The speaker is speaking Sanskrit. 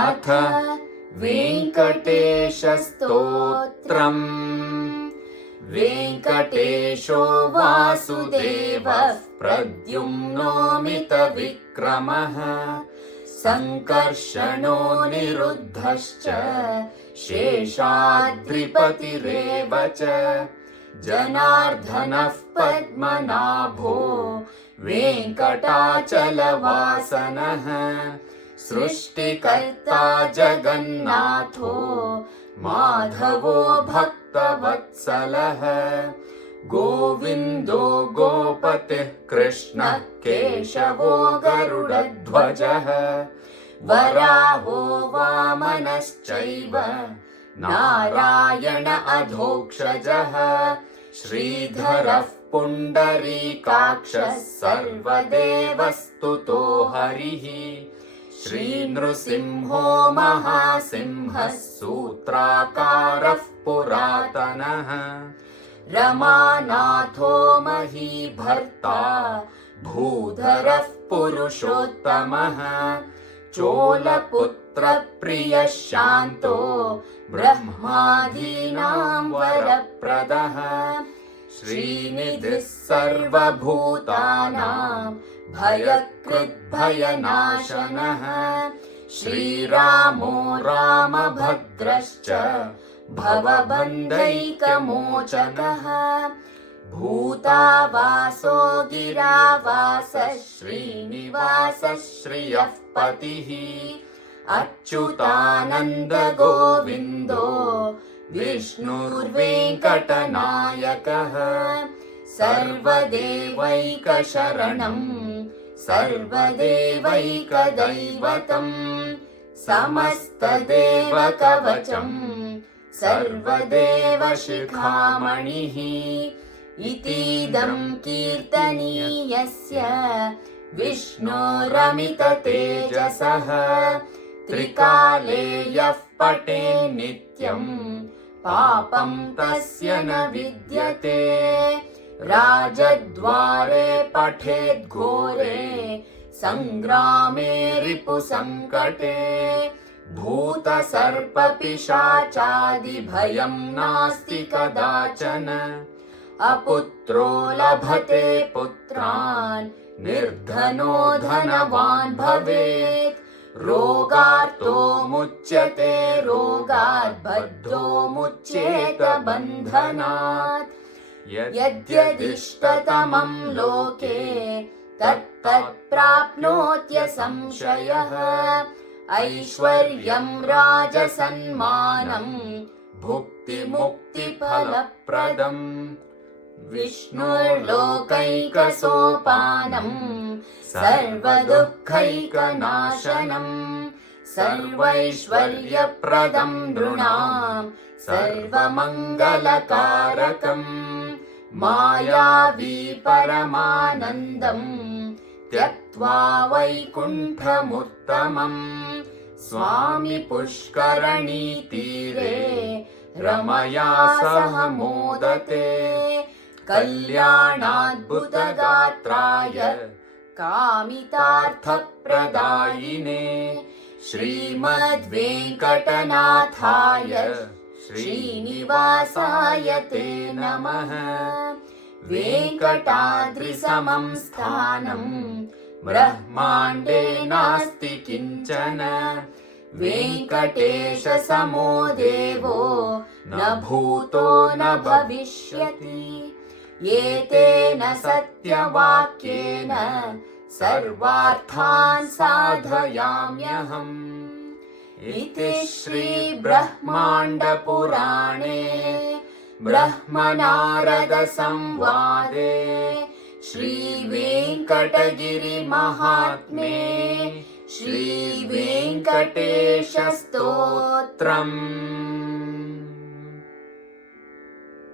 अथ वेङ्कटेशस्तोत्रम्। वेङ्कटेशो वासुदेवः प्रद्युम्नोऽमितविक्रमः सङ्कर्षणो निरुद्धश्च शेषाद्रिपतिरेव च जनार्दनः पद्मनाभो वेङ्कटाचलवासनः सृष्टिकर्ता जगन्नाथो माधवो भक्तवत्सलः गोविन्दो गोपतिः कृष्णः केशवो गरुडध्वजः वराहो वामनश्चैव नारायण अधोक्षजः श्रीधरः पुण्डरीकाक्षः सर्वदेवस्तुतो हरिः श्रीनृसिंहो महासिंहः सूत्राकारः पुरातनः रमानाथो महीभर्ता भूधरः पुरुषोत्तमः चोलपुत्रप्रियः शान्तो ब्रह्मादीनां वरप्रदः श्रीनिधिः सर्वभूतानां भयकृद्भयनाशनः श्रीरामो रामभद्रश्च भवबन्धैकमोचकः भूतावासो गिरावासः श्रीनिवासः श्रियः पतिः अच्युतानन्द गोविन्दो विष्णुर्वेङ्कटनायकः सर्वदेवैकशरणम् सर्वदेवैकदैवतम् समस्तदेवकवचम् सर्वदेवशिखामणिः इतीदं कीर्तनीयस्य विष्णोरमिततेजसः त्रिकाले यः पठेन् नित्यं पापं तस्य न विद्यते राजद्वारे पठेद् घोरे सङ्ग्रामे रिपुसङ्कटे भूतसर्पपिशाचादिभयं नास्ति कदाचन अपुत्रो लभते पुत्रान् निर्धनो धनवान् भवेत् रोगार्तो मुच्यते रोगात् बद्धो मुच्येत बन्धनात् यद्यदिष्टतमं लोके तत्तत् प्राप्नोत्य संशयः ऐश्वर्यं राजसन्मानं भुक्तिमुक्तिफलप्रदम् विष्णुर्लोकैकसोपानं सर्वदुःखैकनाशनं सर्वैश्वर्यप्रदं नृणां सर्वमङ्गलकारकम् मायावी परमानन्दम् त्यक्त्वा वैकुण्ठमुत्तमम् स्वामि पुष्करणीतीरे रमया सह मोदते कल्याणाद्भुतगात्राय कामितार्थप्रदायिने श्रीमद्वेङ्कटनाथाय श्रीनिवासाय ते नमः वेङ्कटाद्रिसमं स्थानं ब्रह्माण्डे नास्ति किञ्चन वेङ्कटेशसमो देवो न भूतो न भविष्यति एतेन सत्यवाक्येन सर्वार्थान् साधयाम्यहम् इति श्रीब्रह्माण्डपुराणे ब्रह्मनारदसंवादे श्रीवेङ्कटगिरिमहात्म्ये श्रीवेङ्कटेशस्तोत्रम्।